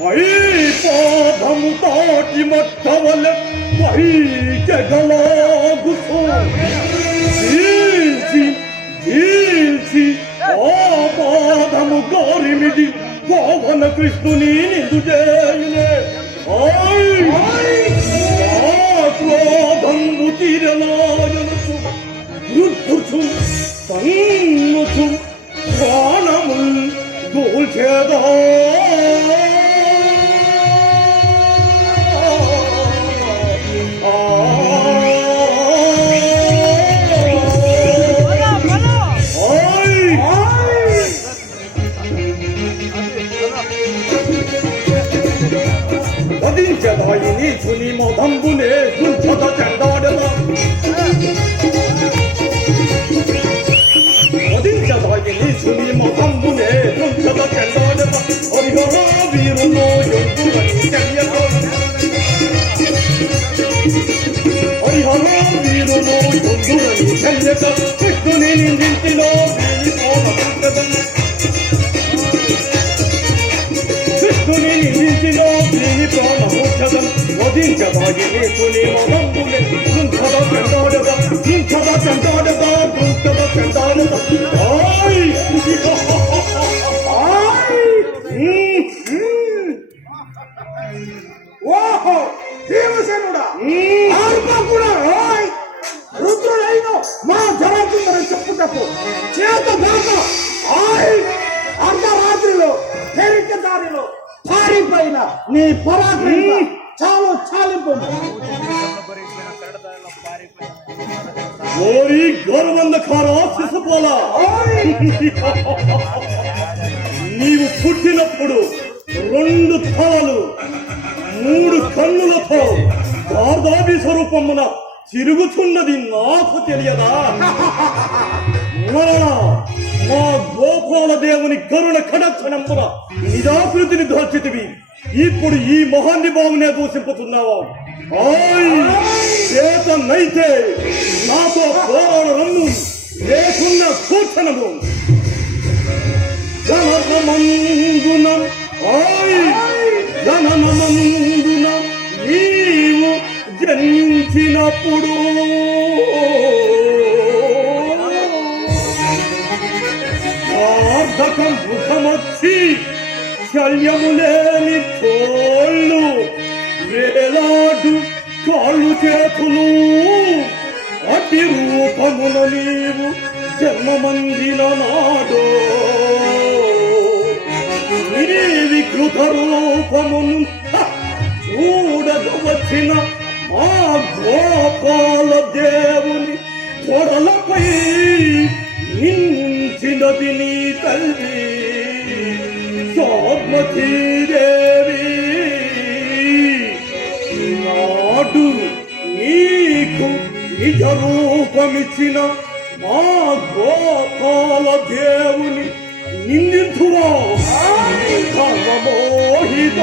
పాదము తాటి మట్టవల పైకెగలాగుతూ చీల్చి ఆ పాదము గారిమిది పవన కృష్ణుని నిందు చేయునే క్రోధము తీరలాయనుచు వృద్ధుచు తన్నుచు ప్రాణముల్ దూల్చేదా వధించదాయిని చుని మోదంబునే దుర్చద చెందాడదా వధించదాయిని చుని మోదంబునే దుర్చద చెందాడదా హరిహర వీరులో యుద్ధువని చెయ్యగా హరిహర వీరులో యుద్ధువని చెయ్యగా కృష్ణుని నిందించిలో వీరిపోనదంతదని కృష్ణుని నిందించిలో వీరి ప్రాణమోక్షదం వధించదాగిని చుని మోదంబునే దుర్చద చెందాడదా దుర్చద చెందాడదా దుర్చద చెందాడదా ఓహో భీమసేనుడా కూడా రుద్రుడైన మా జరాతుందని చెప్పుటకు చేత దొరక అర్ధరాత్రిలో తెరిక దారిలో పారిపోయిన నీ పరాక్రమ చాలు చాలింపు ఓరి గౌరవందకార శిశుపాల నీవు పుట్టినప్పుడు 2 తలలు 3 కన్నులతో గార్ధావి స్వరూపమున తిరుగుతున్నది నాకు తెలియదా? మరణ మా గోపాల దేవుని కరుణ కడక్షణమున నిజాకృతిని దోచితివి. ఇప్పుడు ఈ మహానుభావునే దూషింపుతున్నావా? చేతనైతే నాతో పోరాడము, లేకున్న సూచనము జననమందున నీవు జన్మించినప్పుడు వార్ధకం ముఖమొచ్చి శల్యము లేని తోళ్ళు వేలాడు కాళ్ళు చేతులు అతి రూపమున నీవు జన్మమందిన నాడో నీ వికృత రూపమును చూడకు వచ్చిన ఆ గోపాల దేవుని తొడలపై నించినది నీ తల్లి సౌమతీదేవి. నాడు నీకు నిజ రూపమిచ్చిన మా గోపాల దేవుని నిందించువా మోహిత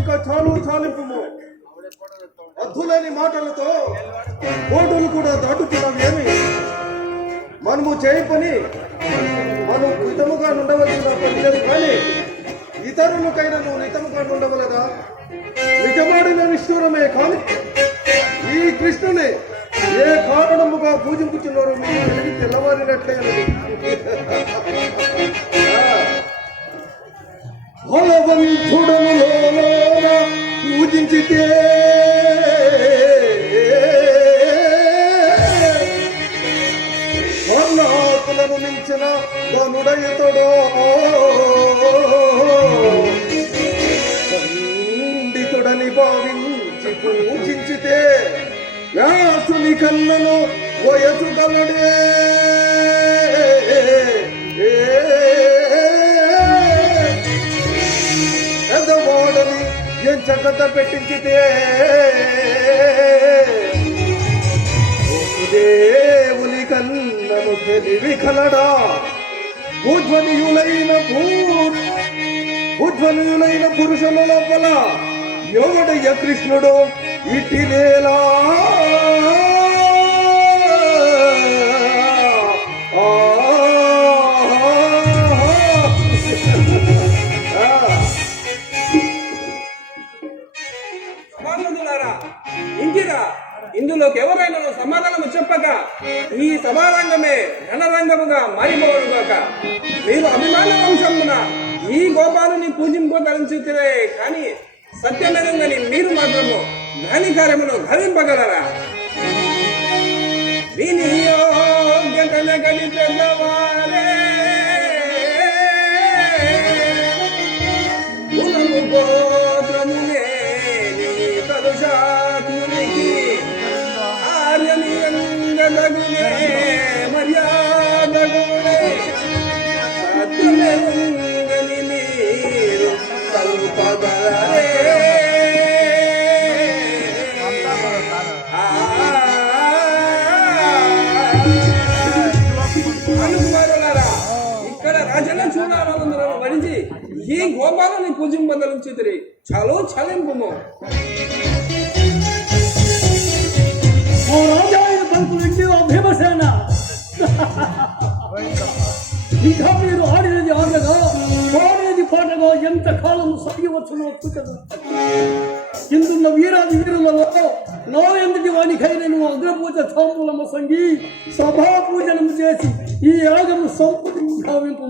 ఇంకా చాలు చాలింపు అద్భుతమైన మాటలతో కోటలు కూడా దాటుతున్నావేమి? మనము చేయ పని మనం హితముగా ఉండవలసిన పని లేదు, కానీ ఇతరులకైనా నువ్వు హితముగా ఉండవలదా? నిజమాడిన నిష్ఠూరమే కానీ ఈ కృష్ణుని ఏ కారణముగా పూజింపుచున్నారో మీకు తెలివి తెల్లవారినట్లే భగవంతుడను పూజించితే వర్ణాకులను మించిన ధనుడయుతుడో పండితుడని భావించి పూజించితే వ్యాసుని కన్నను వయసు గలడే పెద్దవాడని ఎంచకత పెట్టించితే దేవుని కన్నను తెలివి కలడా ఉధ్వనియులైన పురుషుల లోపల ఎవడయ్య కృష్ణుడు ఇటిలేలా ఇంకిరా ఇందులోకి ఎవరైనా సమాధానం చెప్పక ఈ సభారంగమే రణరంగముగా మారిపోవుగాక. మీరు అభిమాన వంశమున ఈ గోపాలుని పూజింపదలిచితే కానీ సత్యమెరుగని మీరు మాత్రము దాని కార్యమును ధరింపగలరా? వినియోగ్యతన గని పెద్దవారే గోత్రమునే కలుషాత్మునికి ఆర్యనియంగలగునే మర్యాదగునే సత్యమెరుగని మీరు కల్పగలరే. ఇక్కడ రాజన్న చూడాలందరూ వరించి ఈ గోపాలని పూజింపదలిచితిరి. చాలు చలింపుము. ఓ రాజాయన పలుకులు ఓ భీమసేన, ఇంకా మీరు ఆడినది ఆడగా పాడేది పాటగా ఎంత కాలం సాగవచ్చునో సూచన. ఇందున్న వీరాది వీరులలో నా ఎందుటి వానికైన నువ్వు అగ్రపూజ తాంబూలము సంగి సభా పూజనం చేసి ఈ యాగము సంపూర్తి భావింపు.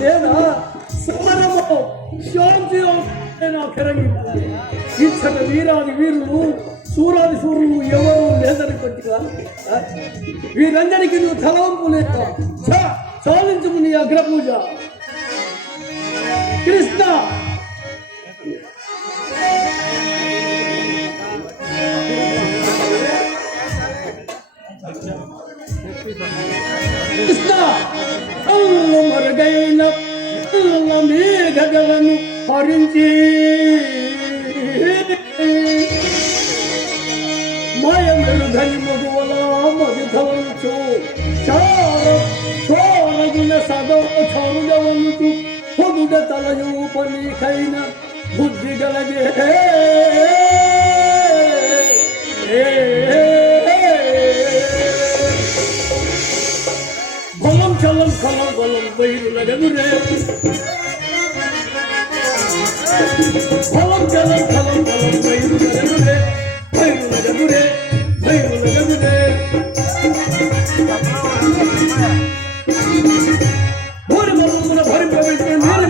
లేదా సమరము శాంతి నాకెరంగి ఇచ్చట వీరాది వీరులు సూరాది సూర్యులు ఎవరు లేదని కొట్టిగా వీరందరికీ నువ్వు తలవంపు లేక చాలించుము నీ అగ్రపూజ. కృష్ణ కృష్ణ అల్లు మరుగైన మేఘగలను హరించి మాయమెరుగని మగువల మధుధవంచు చోరగుణ సదో చోరుగవంచు పొదుడ తలయు పలికైన బుద్ధి గలగే బలం చలం కలం బలం బయలులగదురే బలం చలం కలం బలం బయలులగదురే బయలులగదురే బయలులగదురే భోరి బలమున భరి ప్రవేశ భోరి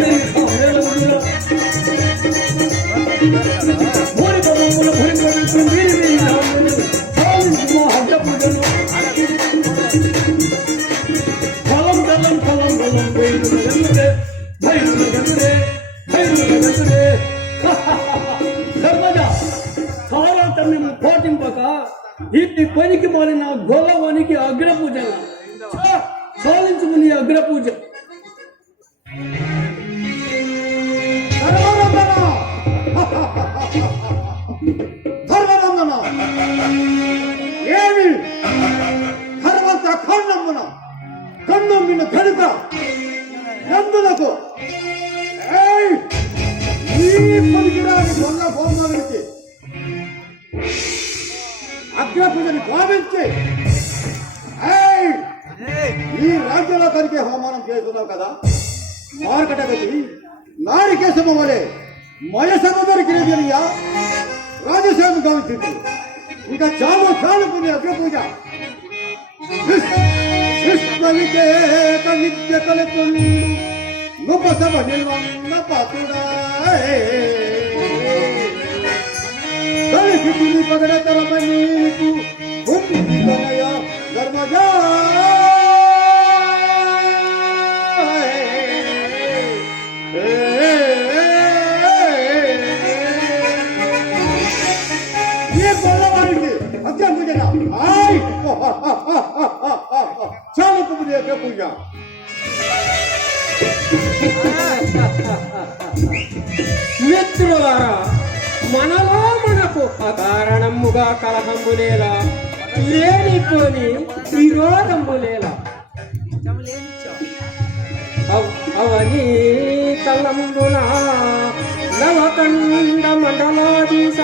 బలమున భరి ప్రవేశ అడ్డపూజలు ఫలం కలం ఫలం బలం బయలులగదురే బయలులగదురే బయలులగదురే. ధర్మజ తారాతమ్యము పోటింపక ఈ పనికి మారిన గొల్లవానికి అగ్రపూజ సాధించుకు నీ అగ్రపూజ. ధర్మనందన ఏమి ధర్మంత ఖండమున కన్నమ్మిన కనుక ఎందులకు ఈ పనికిరాని దొంగ బొమ్మలకి అగ్రపూజని భావించి ఈ రాజ్యంలో కనికే హోమానం చేస్తున్నావు కదా. మార్కటగతి నారికేశమ వలె మయసమదరికినదియా రాజసేవ గావించింది. ఇంకా చాలు చాలు పుణ్య అగ్రపూజ. విశ్వవికేక విద్య కలుతుండు నుపసభ నిల్వన్న పాతుడా కలిసి తిని పగడతరమ నీకు భూమి తనయ ధర్మజా ఏ పొలవారికి అగ్రపూజన చాలు పుణ్య అగ్రపూజ. మిత్రులారా, మనలో మనకు అకారణముగా కలహములేలా లేనిపోని విరోధములేలా అవని తలంబున నవకండ మండలాధీశ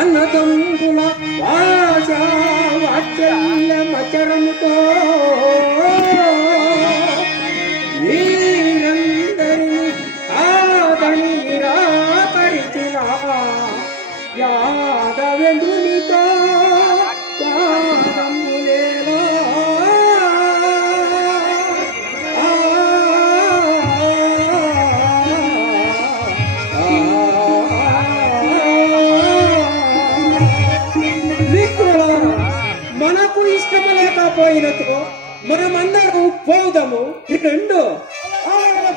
అన్నదంబుల వాచ వాత్సల్య మచరముతో వీరందరినీ ఆదని నిరాకరించిన యాదవెందునితో యాదమ్ములేలా మనకు ఇష్టము లేకపోయినతో మనమందరం పోదాము. రెండు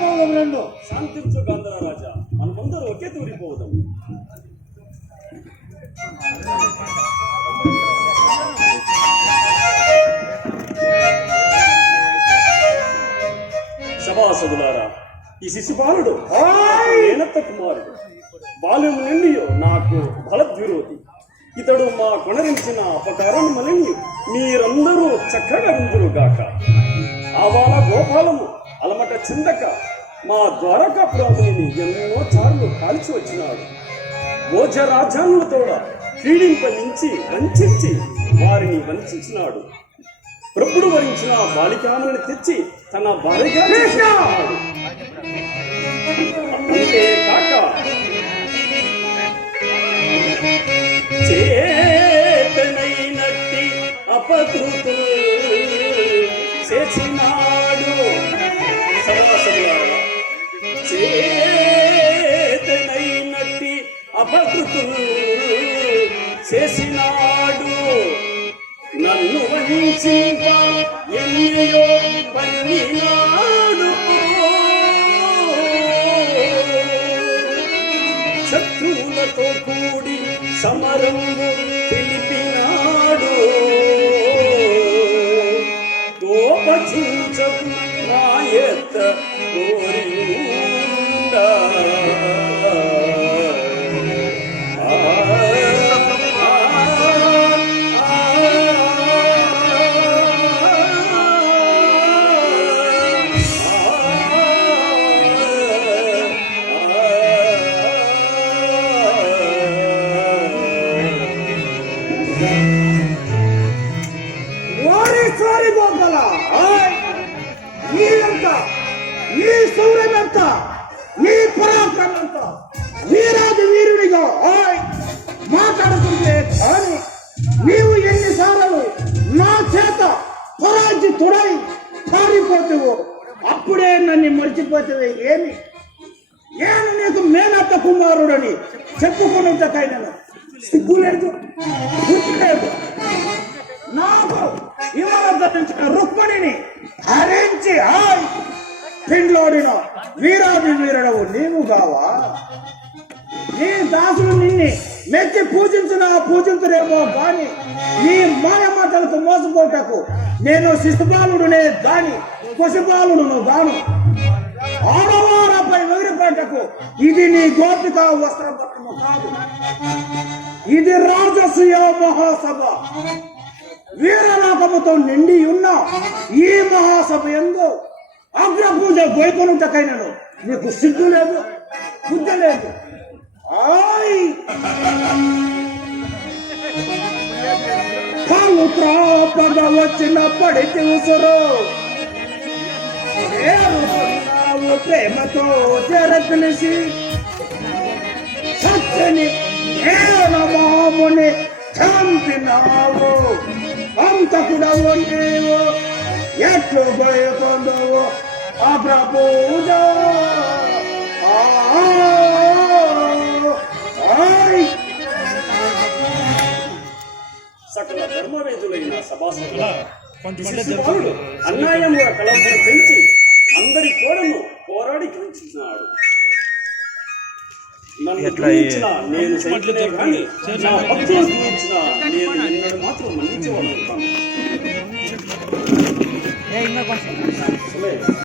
పోదాం రెండు. శాంతించు గంధర్వ రాజా, మనమందరూ ఒకే తూరి పోదాం. సభాసదులారా, ఈ శిశుపాలుడు మేనత్త కుమారుడు. బాల్యం నుండి నాకు బలద్విరోధి. ఇతడు మా కొనరించిన అపకారం మలిని మీరందరూ చక్కగా విందురుగాక. ఆవాల గోపాలము అలమట చిందక మా ద్వారకాపురాముని ఎన్నో చార్లు కాల్చి వచ్చినాడు. భోజ రాజ్యాలతోడ పీడింపలించి వంచి వారిని వంచినాడు. ప్రభుడు వరించిన బాలికాములను తెచ్చి తన భార్యగా చేసుకున్నాడు. అంతే కాక చేతనైనట్టి అపకృతు చేసినాడు. సభాసదులారా, చేతనైనట్టి అపకృతు చేసినాడు. నన్ను వంచింప ఎన్నయో పన్నినాడు. శత్రువులతో కూడి సమరము తెలిపినాడు. తోపచించకు మాయత్త కోరిందా. ఓరి గోపాల, నీదంత నీ సౌర్యమంత నీ పరాక్రమంత వీరాది వీరుడిగా మాట్లాడుతుంటే కానీ నీవు ఎన్నిసార్లు నా చేత పరాజితుడై పారిపోతావో అప్పుడే నన్ను మర్చిపోతావే. ఏమి నేను నీకు మేనత్త కుమారుడని చెప్పుకునేంతకైనా సిగ్గులేదు, బుద్ధి లేదు. నాకు ఇవాళ ధరించిన రుక్మిణిని హరించి పిండ్లోడిన వీరాది వీరుడవు నీవు కావా? నీ దాసులు నిన్ను మెచ్చి పూజించురేమో గాని నీ మాయ మాటలకు మోసపోటకు నేను శిశుపాలుడునే గాని పశుపాలుడును గాను. ఆడవారపై ఎగిరిపేటకు ఇది నీ గోపిక వస్త్రపట్టము కాదు, ఇది రాజసూయ మహాసభ. వీరలోకముతో నిండి ఉన్న ఈ మహాసభ ఎందు అగ్రపూజ గోయికొనుటకైనను నీకు సిగ్గు లేదు, బుద్ధి లేదు. కాలు త్రాపద వచ్చినప్పటి తెలుసురు ప్రేమతో తెర పిలిచి సత్యని మాముని చంపినావు. అంతకుడవు నీవు ఎట్లు భయపడవు అప్రపూజ. సకల ధర్మవేదులైన సభాసదుల శిశుపాలుడు అన్యాయముల కలహమును పెంచి అందరి తోడను పోరాడి గెలిచినాడు. నన్ను గురించిన నేను సైతనే కానీ నా భక్తులను గురించిన నేను నిన్నడు మాత్రం మన్నించవలను.